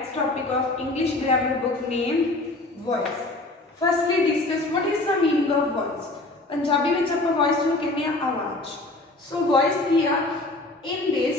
next topic of English grammar book named voice. Firstly, discuss what is the meaning of voice. Punjabi ਵਿੱਚ ਆਪਾਂ voice ਨੂੰ ਕਹਿੰਦੇ ਆ ਆਵਾਜ਼. So voice here in this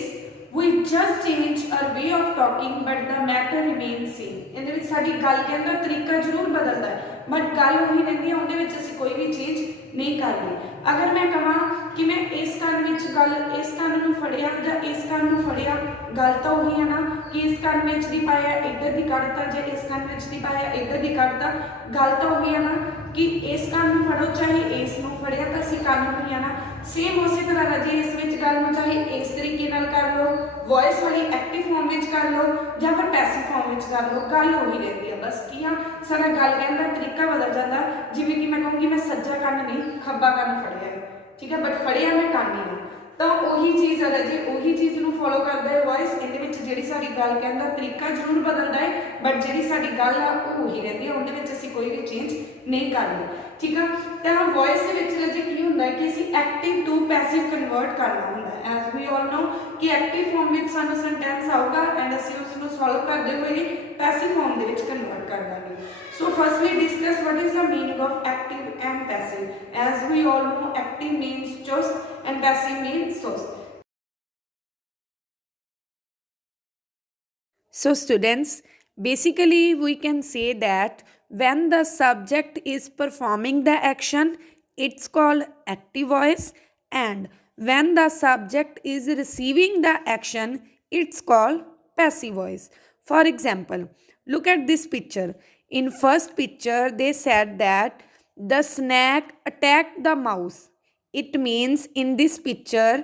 we just change our way of talking but the matter remains same. ਇਹਦੇ ਵਿੱਚ ਸਾਡੀ ਗੱਲ ਕਹਿਣ ਦਾ ਤਰੀਕਾ ਜ਼ਰੂਰ ਬਦਲਦਾ ਹੈ ਬਟ ਗੱਲ ਉਹੀ ਰਹਿੰਦੀ ਹੈ ਉਹਦੇ ਵਿੱਚ ਅਸੀਂ ਕੋਈ ਵੀ ਚੇਂਜ ਨਹੀਂ ਕਰਦੇ. ਅਗਰ ਮੈਂ ਕਹਾਂ ਕਿ ਮੈਂ ਇਸ ਕੰਨ ਵਿੱਚ ਗੱਲ ਇਸ ਕੰਨ ਨੂੰ ਫੜਿਆ ਜਾਂ ਇਸ ਕੰਨ ਨੂੰ ਫੜਿਆ ਗੱਲ ਤਾਂ ਉਹੀ ਹੈ ਨਾ ਕਿ ਇਸ ਕੰਨ ਵਿੱਚ ਦੀ ਪਾਇਆ ਇੱਧਰ ਦੀ ਕੱਢਤਾ ਜਾਂ ਇਸ ਕੰਨ ਵਿੱਚ ਦੀ ਪਾਇਆ ਇੱਧਰ ਦੀ ਕੱਢਤਾ ਗੱਲ ਤਾਂ ਉਹੀ ਹੈ ਨਾ ਕਿ ਇਸ ਕੰਨ ਨੂੰ ਫੜੋ ਚਾਹੇ ਇਸ ਨੂੰ ਫੜਿਆ ਤਾਂ ਅਸੀਂ ਕੰਨ ਨੂੰ ਹੀ ਆ ਨਾ सेम उसी तरह राजे इस विच गल में चाहे इस तरीके नाल कर लो वॉइस वाली एक्टिव फॉर्म में कर लो या फिर पैसिव फॉर्म में कर लो गल उही रहती है बस की हाँ सारा गल कहने का तरीका बदल जाता जिवें कि मैं कहूँगी मैं सज्जा कन्न नहीं खब्बा कन्न फड़िया है ठीक है बट फड़िया मैं कन्न ही हाँ तो उही चीज़ है राजे उही चीज़ नूं फॉलो करता है वॉइस इहदे विच जिहड़ी साडी गल कहने का तरीका जरूर बदलता है बट जिहड़ी साडी गल आ वो उही रहती है उहदे विच असीं कोई भी चेंज नहीं करनी ठीक है. तो हम वॉइस के विच राजे की होंदा है कि असीं एक्टिव टू पैसिव कन्वर्ट करना होंदा है एज वी ऑल नो कि एक्टिव फॉर्म में सानूं सेंटेंस आऊगा एंड असीं उस नूं सॉल्व करदे होए पैसिव फॉर्म दे विच कन्वर्ट कर दांगे. So firstly discuss what is the meaning of active and passive. As we all know active means चुस्त एंड पैसिव मीन्स सुस्त. So students, basically we can say that when the subject is performing the action, it's called active voice, and when the subject is receiving the action, it's called passive voice. For example, look at this picture. In first picture, they said that the snake attacked the mouse. It means in this picture,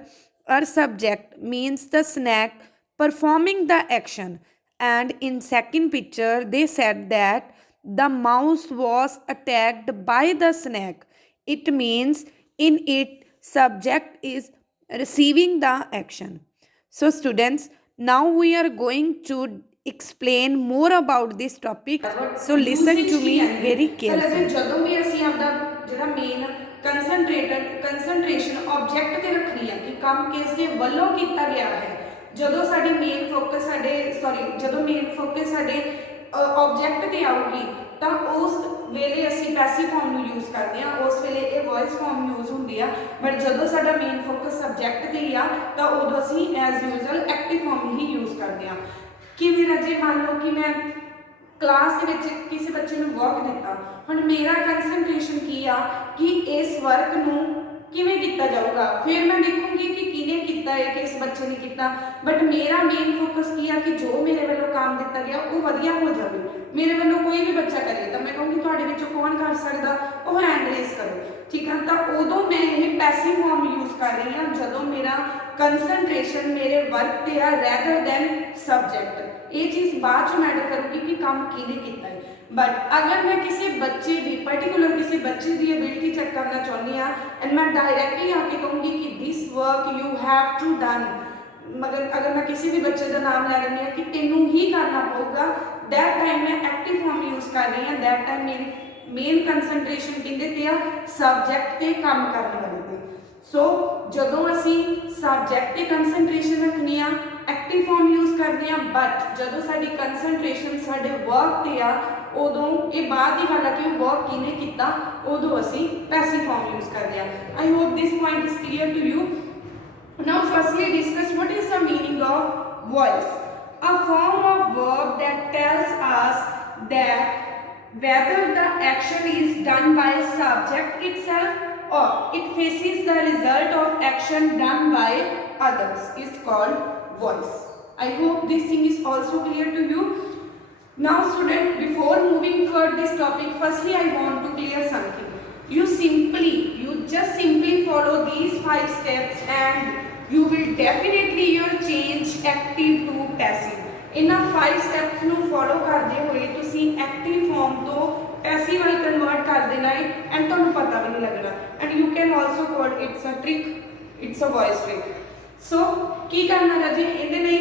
our subject means the snake performing the action. And in second picture they said that the mouse was attacked by the snake. It means in it subject is receiving the action. So students, now we are going to explain more about this topic, so listen to me very carefully. ਜਦੋਂ ਵੀ ਅਸੀਂ ਆਪਦਾ ਜਿਹੜਾ main ਕੰਸੈਂਟਰੇਸ਼ਨ object ਤੇ ਰੱਖਣੀ ਹੈ ਕਿ ਕੰਮ ਕਿਸ ਦੇ ਵੱਲੋਂ ਕੀਤਾ ਗਿਆ ਹੈ ਜਦੋਂ ਸਾਡੀ ਮੇਨ ਫੋਕਸ ਸਾਡੇ ਆਬਜੈਕਟ ਤੇ ਆਊਗੀ ਤਾਂ ਉਸ ਵੇਲੇ ਅਸੀਂ ਪੈਸਿਵ ਫਾਰਮ ਨੂੰ ਯੂਜ਼ ਕਰਦੇ ਹਾਂ ਉਸ ਵੇਲੇ ਇਹ ਵੌਇਸ ਫਾਰਮ ਯੂਜ਼ ਹੁੰਦੀ ਆ ਬਟ ਜਦੋਂ ਸਾਡਾ ਮੇਨ ਫੋਕਸ ਸਬਜੈਕਟ ਤੇ ਹੀ ਆ ਤਾਂ ਉਦੋਂ ਅਸੀਂ ਐਜ਼ ਯੂਜ਼ੁਅਲ ਐਕਟਿਵ ਫਾਰਮ ਹੀ ਯੂਜ਼ ਕਰਦੇ ਹਾਂ. ਕਿਵੇਂ ਰਾਜੇ ਮੰਨ ਲਓ ਕਿ ਮੈਂ ਕਲਾਸ ਦੇ ਵਿੱਚ ਕਿਸੇ ਬੱਚੇ ਨੂੰ ਵਰਕ ਦਿੱਤਾ ਹੁਣ ਮੇਰਾ ਕੰਸੈਂਟਰੇਸ਼ਨ ਕੀ ਆ ਕਿ ਇਸ ਵਰਕ ਨੂੰ ਕਿਵੇਂ ਕੀਤਾ ਜਾਊਗਾ ਫਿਰ ਮੈਂ ਦੇਖੂੰਗੀ ਕਿ ਕਿਹਨੇ ਕੀਤਾ ਹੈ ਕਿਸ ਬੱਚੇ ਨੇ ਕੀਤਾ ਬਟ ਮੇਰਾ ਮੇਨ ਫੋਕਸ ਕੀ ਆ ਕਿ ਜੋ ਮੇਰੇ ਵੱਲੋਂ ਕੰਮ ਦਿੱਤਾ ਗਿਆ ਉਹ ਵਧੀਆ ਹੋ ਜਾਵੇ. ਮੇਰੇ ਵੱਲੋਂ ਕੋਈ ਵੀ ਬੱਚਾ ਕਰੇ ਤਾਂ ਮੈਂ ਕਹੂੰਗੀ ਤੁਹਾਡੇ ਵਿੱਚੋਂ ਕੌਣ ਕਰ ਸਕਦਾ ਉਹ ਹੈਂਡ ਰੇਜ਼ ਕਰੋ ਠੀਕ ਹੈ. ਤਾਂ ਉਦੋਂ ਮੈਂ ਇਹ ਪੈਸਿਵ ਫਾਰਮ ਯੂਜ਼ ਕਰ ਰਹੀ ਹਾਂ ਜਦੋਂ ਮੇਰਾ ਕੰਸੈਂਟਰੇਸ਼ਨ ਮੇਰੇ ਵਰਕ ਤੇ ਆ ਰੈਦਰ ਦੈਨ ਸਬਜੈਕਟ. ਇਹ ਚੀਜ਼ ਬਾਅਦ ਚ ਮੈਟਰ ਕਰੂਗੀ ਕਿ ਕੰਮ ਕਿਹਨੇ ਕੀਤਾ ਹੈ बट अगर मैं किसी बच्चे की पर्टिकुलर किसी बच्चे की एबिलिटी चेक करना चाहती हाँ एंड मैं डायरैक्टली आके कहूँगी कि this work you have to done मगर अगर मैं किसी भी बच्चे का नाम लै रही हाँ कि तेनों ही करना पड़ेगा दैट टाइम मैं एक्टिव फॉर्म यूज़ कर रही हाँ दैट टाइम मेरी मेन कंसनट्रेशन किहदे ते आ सबजैक्ट ते काम करने वाले ते. सो जदों असी सबजैक्ट ते कंसनट्रेशन रखनी आ एक्टिव फॉर्म यूज़ करते हैं बट जदों साडी कंसनट्रेशन साडे वर्क ते आ उदों ये बाद की गल है कि वर्क किने किया उदों असी पैसिव फॉर्म यूज़ करते हैं. I hope this point is clear to you. Now firstly discuss what is the meaning of voice. A form of verb that tells us that whether the action is done by subject itself or it faces the result of action done by others is called voice. I hope this thing is also clear to you. Now student, before moving toward this topic, firstly I want to clear something. You just simply follow these 5 steps and you will definitely change active to passive. इन्हां 5 steps ਨੂੰ follow ਕਰਦੇ ਹੋਏ ਤੁਸੀਂ active form ਤੋਂ passive ਵੱਲ convert ਕਰ ਦੇਣਾ ਹੈ and ਤੁਹਾਨੂੰ ਪਤਾ ਵੀ ਨਹੀਂ ਲੱਗਣਾ and you can also call it's a trick, it's a voice trick. So ਕੀ ਕਰਨਾ ਰਾਜੇ ਇਹਦੇ ਲਈ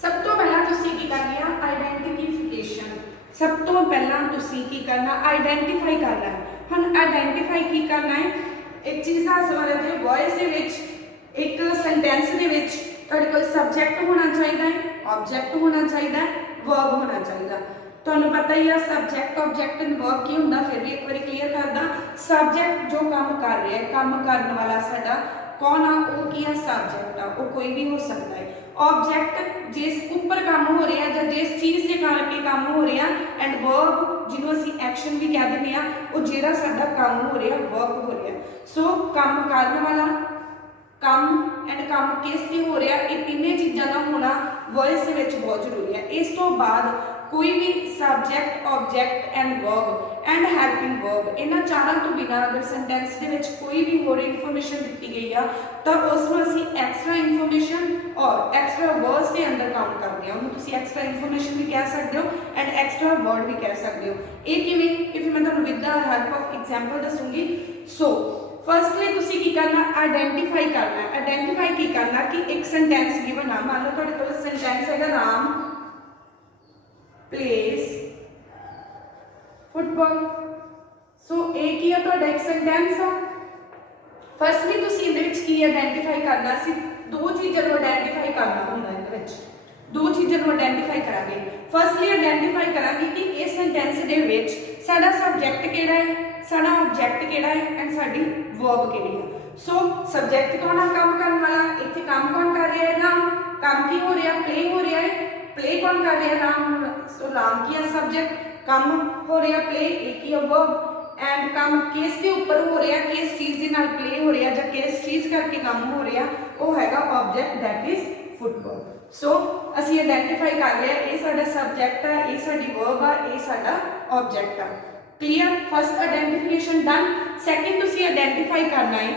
सब तो पहला तुसी की करनी है आइडेंटिफिकेशन. सब तो पहला तुसी की करना आइडेंटिफाई करना है. हम आइडेंटिफाई की करना है एक चीज़ का सवाल है वॉइस दे विच एक सेंटेंस दे विच तुहाडे कोल सबजैक्ट होना चाहिए है ऑब्जैक्ट होना चाहिए वर्ब होना चाहिए। ਤੁਹਾਨੂੰ पता ही है सब्जेक्ट ऑब्जेक्ट एंड वर्ब की ਹੁੰਦਾ, फिर भी एक बार क्लीयर करदा। सब्जेक्ट जो काम कर रहा है, काम करने वाला साडा कौन आ, वो की है सब्जेक्ट आ, वो कोई भी हो सकता है। ऑब्जेक्ट जिस ऊपर काम हो रहा है या जिस चीज़ के करके काम हो रहा, एंड वर्ब जिन्हों असी एक्शन भी कह दें वो जिहड़ा साडा काम हो रहा वर्ब हो रहा। सो काम करने वाला, काम एंड काम किस ते हो रहा, ये तीनों चीज़ों का होना वॉइस के विच बहुत जरूरी है। इस तो बाद कोई भी subject object and verb and helping verb इन्हां चारों तो बिना अगर सेंटेंस के विच कोई भी होर इन्फॉर्मेशन दी गई है तो उसमें असी एक्सट्रा इन्फॉर्मेशन और एक्सट्रा वर्ड्स के अंदर काम करते हैं। उन्होंने तुसी एक्सट्रा इन्फॉर्मेशन भी कह सकते हो एंड एक्सट्रा वर्ड भी कह सकते हो। ये किवें कि फिर मैं तुहानूं with the help of example दसूंगी। सो फर्स्टली तुसी की करना, आइडेंटिफाई करना है। आइडेंटिफाई की करना कि एक सेंटेंस गिवन आ, मान लो तुहाडे कोल सेंटेंस है राम प्लेस फुटबॉल। सो एक ही है तुहाडा एक सेंटेंस आ। फर्स्टली तुसी इहदे विच की आइडेंटिफाई करना, सी दो चीज़ों को आइडेंटिफाई करना हुंदा है। इहदे विच दो चीज़ों को आइडेंटिफाई करांगे। फर्स्टली आइडेंटिफाई करांगे कि इस सेंटेंस दे विच साडा सब्जेक्ट किहड़ा है, साडा ऑब्जेक्ट किहड़ा है एंड साडी वर्ब किहड़ी है। सो सब्जेक्ट कौन है, काम करने वाला, इत्थे काम कौन कर रहा है, राम। काम की हो रहा, प्ले हो रहा है, प्ले कौन कर रहा है, राम। सो राम की है सब्जेक्ट, काम हो रहा प्ले, एक ही है वर्ब। एंड काम किस के ऊपर हो रहा, किस चीज़ के नाल प्ले हो रहा, या किस चीज़ करके काम हो रहा, वो हैगा ऑब्जेक्ट, दैट इज फुटबॉल। सो असी आइडेंटिफाई कर लिया, ये साडा सब्जेक्ट है, ये साडी वर्ब है, ये साडा ऑब्जेक्ट है। Clear, first identification done. Second तुसी आइडेंटिफाई करना है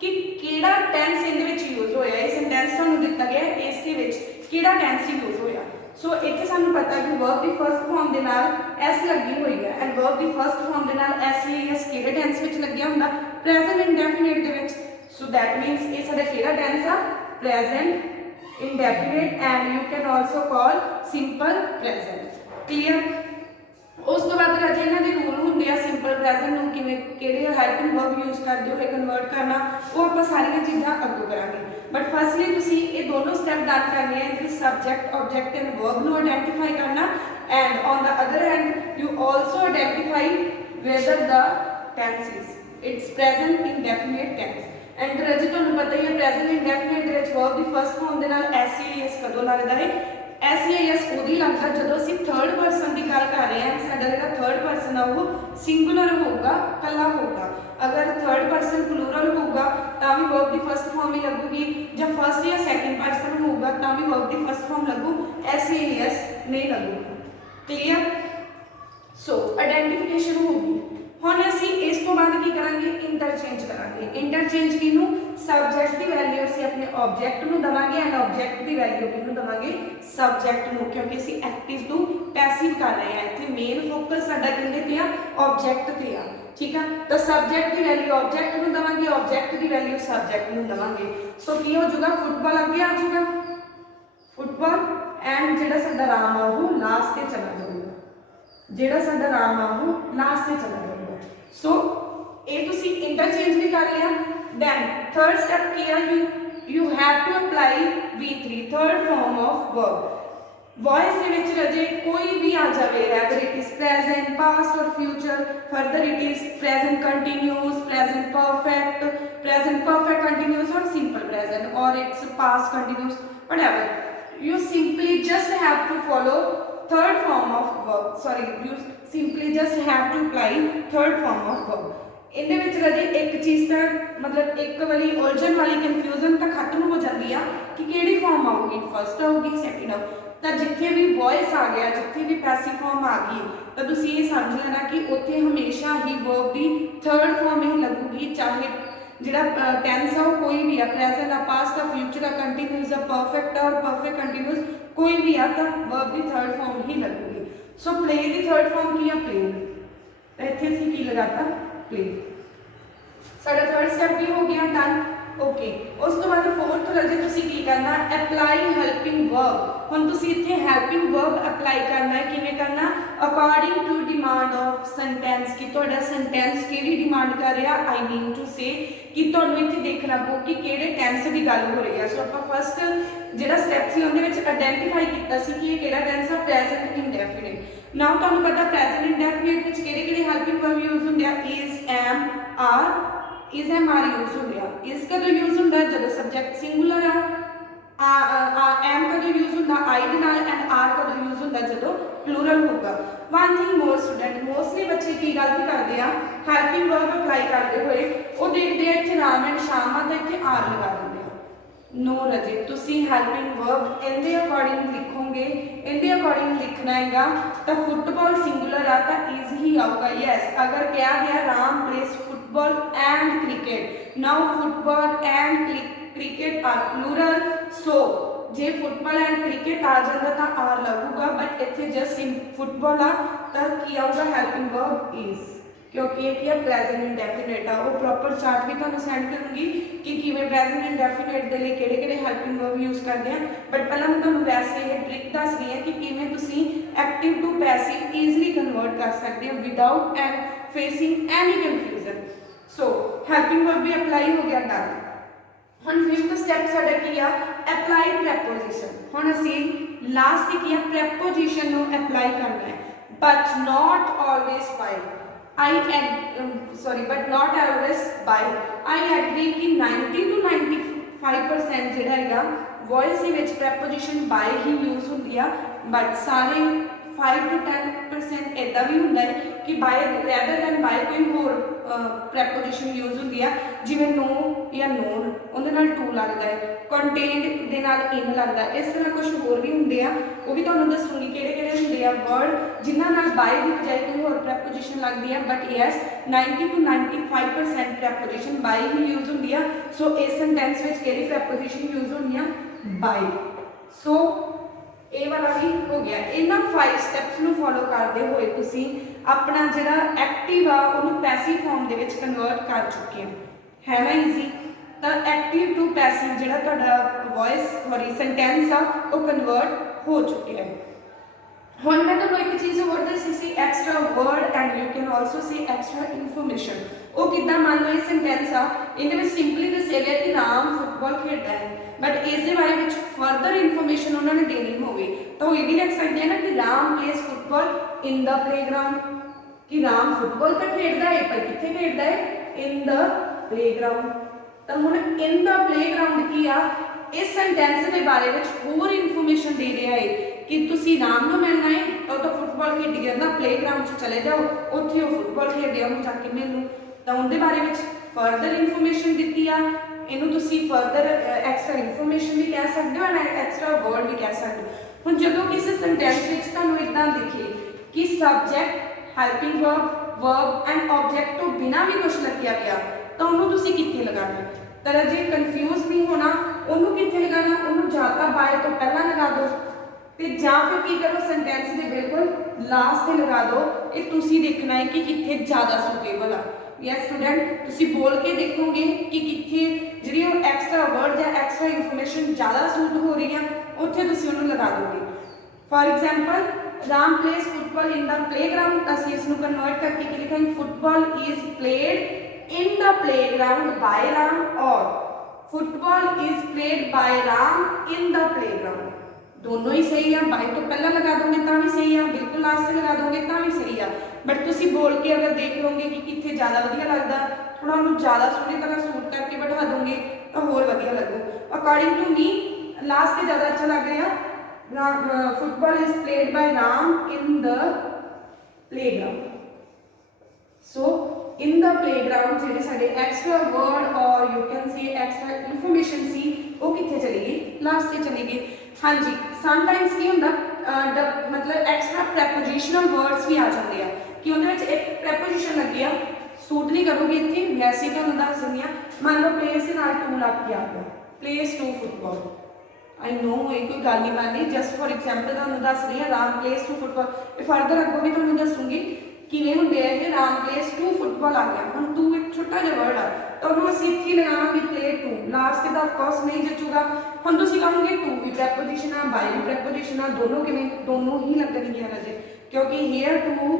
कि किहड़ा टेंस इहदे विच यूज होया, ये सेंटेंस तुहानूं दिता गया इसके विच किहड़ा टेंस यूज होया। सो इत्थे सानूं पता कि वर्ब की फर्स्ट फॉर्म दे नाल एस लगी हुई है एंड वर्ब की फर्स्ट फॉर्म दे नाल एस किहड़े टेंस विच लग्या हुंदा, प्रेजेंट इंडेफिनिट दे विच। सो दैट मीनस ये साडा किहड़ा टेंस आ, present indefinite and you can also call simple present. Clear. उस तो बाद राजे इन्हां दे रूल हुंदे आ सिंपल प्रेजेंट नूं किवें किहड़े हेल्पिंग वर्ब यूज करदे हो कन्वर्ट करना, वो आपां सारियां चीज़ां अग्गों करांगे। बट फर्स्टली तुसी ये दोनों स्टैप डन करने हैं कि सब्जेक्ट ऑब्जेक्ट एंड वर्ब नूं आइडेंटिफाई करना and on the other hand you also identify whether the tense is it's present indefinite tense. And राजे तुहानूं पता ही है प्रेजेंट इंडेफिनिट दे विच वर्ब की फर्स्ट फॉर्म दे नाल एस कदों लगदा है, एस उदी लगता जो असी थर्ड परसन की गल कर रहे हैं, साडा जिहड़ा थर्ड परसन है वो सिंगुलर होगा, कला होगा। अगर थर्ड परसन प्लूरल होगा तो भी वर्ब की फर्स्ट फॉर्म ही लगूगी, जब फर्स्ट या सैकेंड परसन होगा तो भी वर्ब की फर्स्ट फॉर्म लगू, एस नहीं लगूगी। क्लीयर। सो आइडेंटिफिकेशन होगी। हुण असी इस तो बाद की करांगे, इंटरचेंज करांगे। इंटरचेंज किनू, सब्जेक्ट की वैल्यू असी अपने ऑब्जेक्ट नूं देवांगे एंड ऑब्जेक्ट की वैल्यू किनू देवांगे, सब्जेक्ट नूं, क्योंकि असी एक्टिव टू पैसिव कर रहे हैं। इत्थे मेन फोकस साडा किहदे ते आ, ऑब्जेक्ट ते आ। ठीक है, तो सब्जेक्ट की वैल्यू ऑब्जेक्ट नूं देवांगे, ऑब्जेक्ट की वैल्यू सब्जेक्ट नूं देवांगे। सो की हो जाऊगा, फुटबॉल अगे आ जाऊगा, फुटबॉल एंड जिहड़ा साडा राम आ वो लास्ट ते चला जाऊगा, जिहड़ा साडा राम आ वो लास्ट ते चला जाऊगा। सो ये तुसी इंटरचेंज भी कर लिया। दैन थर्ड स्टेप की है, you have to apply V3 third form of verb. Voice के विच रजे कोई भी आ जाए, rather it is present, past और future, further it is present continuous, present perfect continuous और सिंपल प्रेजेंट और it's past continuous, whatever. You simply just have to follow third form of verb. Sorry, you simply just have to apply third form of verb. इहदे विच रजे एक चीज़ का मतलब एक वाली उलझन वाली कन्फ्यूजन तो खत्म हो जाती है कि किहड़ी फॉर्म आऊगी, फर्स्ट आऊगी, सैकेंड आऊगी। तो जिथे भी वॉइस आ गया, जिथे भी पैसिव फॉर्म आ गई, तो तुसीं ये समझ लेना कि उत्थे हमेशा ही वर्ब की थर्ड फॉर्म ही लगूगी, चाहे जिहड़ा टेंस है कोई भी है, प्रेजेंट है, पास्ट है, फ्यूचर है, कंटिन्यूस है, परफेक्ट है और परफेक्ट कंटिन्यूस कोई भी है तो वर्ब की थर्ड फॉर्म ही लगेगी। सो प्ले की थर्ड फॉर्म की है प्ले, तो इत्थे असीं की लगाता प्ले। साडा थर्ड स्टेप भी हो गया डन। ओके, उस तो बाद फोर्थ रजे तुसी की करना अप्लाई हेल्पिंग वर्ब। हुण तुसी इत्थे हेल्पिंग वर्ब अप्लाई करना है, किवें करना according to demand of sentence कि तुहाडा सेंटेंस किहड़ी डिमांड कर रहा। आई मीन टू से कि तुहानूं इत्थे देखना पऊ कि किहड़े टेंस की गल हो रही है। सो आपां फस्ट जिहड़ा स्टैप सी उहदे विच आइडेंटिफाई कीता सी कि किहड़ा टेंस है, प्रेजेंट इंडेफिनिट। नाउ तुहानूं पता प्रेजेंट इंडेफिनिट विच किहड़े-किहड़े हेल्पिंग वर्ब यूज हुंदे आ, is, am, are. Is am are use हो गया। इज कदों यूज होंदा जब सब्जेक्ट सिंगुलर आ। एम कदों यूज होंदा आई दे नाल, एंड आर कदों यूज होंदा जदों प्लूरल होगा। One thing more student, mostly बच्चे की गलती करते हैं हेल्पिंग वर्ब अप्लाई करते हुए वो देखते हैं इत्थे राम एंड श्याम आ तो इत्थे आर लगा देंगे। नो रजे, तुसी हेल्पिंग वर्ब इनके अकॉर्डिंग लिखोगे, इनके अकॉर्डिंग लिखना हैगा तो फुटबॉल सिंगुलर आ तो इज ही आऊगा। यस, अगर कहा गया Ram plays football and cricket, now football and cricket are plural. So जे फुटबॉल एंड क्रिकेट आ जाता तो आर लगूगा, बट इत्थे जस्ट फुटबॉल आ तो की आऊगा हेल्पिंग वर्ब इज, क्योंकि ये क्या प्रेजेंट इंडेफिनिट आ। वो प्रॉपर चार्ट भी तुहानूं सेंड करूँगी कि किवें प्रेजेंट इंडेफिनिट दे लई किहड़े-किहड़े हेल्पिंग वर्ब यूज करते हैं। बट पहला मैं तुहानूं वैसे ये ट्रिक दस रही है कि किवें तुसीं active to passive easily convert कर सकते हो without and facing any confusion. So helping verb भी अप्लाई हो गया डन। हुण फिफ्थ स्टैप साडा की आ अप्लाई प्रैपोजिशन। हुण असीं लास्ट की आ प्रैपोजिशन नूं अप्लाई करना है, but not always by. But not always by. I agree कि 90 to 95% जिहड़ा हैगा वॉइस दे विच प्रैपोजिशन बाय ही यूज होंदी आ, बट सारे 5 to 10% इदा भी होंदा है कि बाय रैदर दैन बाय कोई होर प्रैपोजिशन यूज होंदी है, जिवें नो या नोन उहदे नाल टू लगदा है, कंटेन्ड दे नाल इन लगदा है। इस तरह कुछ होर भी होंदे आ, वो भी तुहानूं दसूंगी किहड़े-किहड़े होंदे आ वर्ड जिन्हां नाल बाय दी बजाय कोई होर प्रैपोजिशन लगदी है। But yes 90 to 95% preposition by ही यूज होंदी है। सो इस सेंटेंस विच किहड़ी प्रैपोजिशन यूज होंदी है, बाय। सो ये वाला भी हो गया। इन्हां 5 स्टैप्स नूं फॉलो करते हुए तुसीं अपना जिहड़ा एक्टिव आ उहनूं पैसिव फॉर्म दे विच कन्वर्ट कर चुके हो, है ना ईजी। तो एक्टिव टू पैसिव जिहड़ा तुहाडा वॉइस सेंटेंस आ वो कन्वर्ट हो चुके हैं। हुण मैं तुहानूं एक चीज़ होर दसी सी extra word and you can also see extra information. वो किद्दां मान लो ये सेंटेंस आ इहदे विच सिंपली दस्सिया गया कि राम फुटबॉल खेडदा है, बट इस दे बारे में फर्दर इन्फॉर्मेशन उन्होंने देनी होगी तो ये भी लिख सकते हैं ना कि Ram plays football in the playground, कि राम फुटबॉल तो खेडदा है पर कित्थे खेडदा है, इन द प्लेग्राउंड। तो हुण इन द प्लेग्राउंड की आ इस सेंटेंस के बारे में होर इन्फॉर्मेशन दे रहा है कि तुसी राम नूं मिलना है तो फुटबॉल खेडी जांदा, प्लेग्राउंड च चले जाओ उत्थे वो फुटबॉल खेडदे उहनूं जाके मिल लो। तो उनके बारे में फर्दर इन्फॉर्मेशन दी आ, इनू तुसी फर्दर एक्सट्रा इन्फॉर्मेशन भी कह सकते हो एंड एक्सट्रा वर्ड भी कह सकते हो। हुण जदों किसी सेंटेंस विच तुहानूं इदां दिखे कि subject helping verb and object तो बिना भी कुछ लग्या गया तो उन्होंने तुसी कित्थे लगाना है। तरह जे कन्फ्यूज नहीं होना उन्होंने कित्थे लगाना, उन्होंने जां तां बाय तो पहला लगा दो ते जां फिर की करो सेंटेंस के बिल्कुल लास्ट से लगा दो। ये तुसी देखना है कि कित्थे ज़्यादा सूटेबल आ। यस स्टूडेंट, तुसी बोल के देखोगे कि कित्थे जिहड़ी एक्सट्रा वर्ड या एक्सट्रा इन्फॉर्मेशन ज़्यादा सूट हो रही है उत्थे तुसी उहनूं लगा दोगे। For example Ram plays football in the playground, असीं इसनूं कन्वर्ट करके की लिखेंगे football is played in the playground by Ram, और football is played by Ram in the playground. दोनों ही सही है, बाय तो पहला लगा दोगे तो भी सही है, बिल्कुल लास्ट से लगा दोगे तो भी सही है। बट तुसी बोल के अगर देख लोगे कि कित्थे ज़्यादा वधिया लगता, थोड़ा उन्होंने ज़्यादा सोहनी तरह सूट करके बैठा दोगे तो होर वधिया लगू। अकॉर्डिंग टू मी लास्ट से ज़्यादा अच्छा लग रहा, football is played by Ram in the playground. So in the playground जिहड़े साडे एक्सट्रा वर्ड और you can see extra information सी वो कित्थे चली गई, लास्ट से चली गई। हाँ जी, समटाइम्स की होंदा मतलब एक्सट्रा प्रैपोजिशनल वर्ड्स भी आ जाते हैं कि उहदे विच एक प्रैपोजिशन लगी आ सूट नहीं करोगे इत्थे, वैसे ही तुहानूं दस दिंदी आ। मान लो प्लेस दे नाल टू लग गया आपका, place to football. I know ये कोई गल नहीं बननी, जस्ट फॉर एग्जाम्पल तुहानूं दस रही है राम प्लेस टू फुटबॉल। ये फर्दर अगों भी तुहानूं दसूंगी किवें हुंदे आ। राम प्लेस टू फुटबॉल आ गया, हुण टू एक छोटा जिहा वर्ड आ, ਤਾਂ ਉਹਨੂੰ ਅਸੀਂ ਇੱਥੇ ਹੀ ਲਗਾਵਾਂਗੇ ਪਲੇ ਟੂ, ਲਾਸਟ ਤੇ ਤਾਂ ਆਫਕੋਰਸ ਨਹੀਂ ਜਚੂਗਾ। ਹੁਣ ਤੁਸੀਂ ਕਹੋਗੇ ਟੂ ਵੀ ਪ੍ਰੈਪੋਜੀਸ਼ਨ ਆ, ਬਾਈ ਵੀ ਪ੍ਰੈਪੋਜੀਸ਼ਨ ਆ, ਦੋਨੋਂ ਕਿਵੇਂ? ਦੋਨੋਂ ਹੀ ਲੱਗਣਗੀਆਂ ਰਾਜੇ, ਕਿਉਂਕਿ here to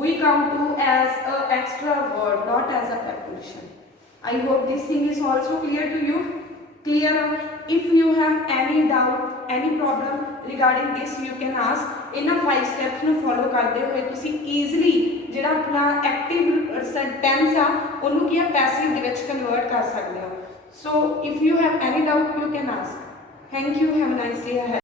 we come to as a extra word, not as a preposition. I hope this thing is also clear to you. Clear? If you have any doubt, any problem regarding this, you can ask. ਇਹਨਾਂ 5 steps ਨੂੰ follow ਕਰਦੇ ਹੋਏ ਤੁਸੀਂ easily ਜਿਹੜਾ ਆਪਣਾ active tense ਆ ਉਹਨੂੰ ਕੀ ਆ passive ਦੇ ਵਿੱਚ convert ਕਰ ਸਕਦੇ ਹੋ। So if you have any doubt, you can ask. Thank you. Have a nice day ahead.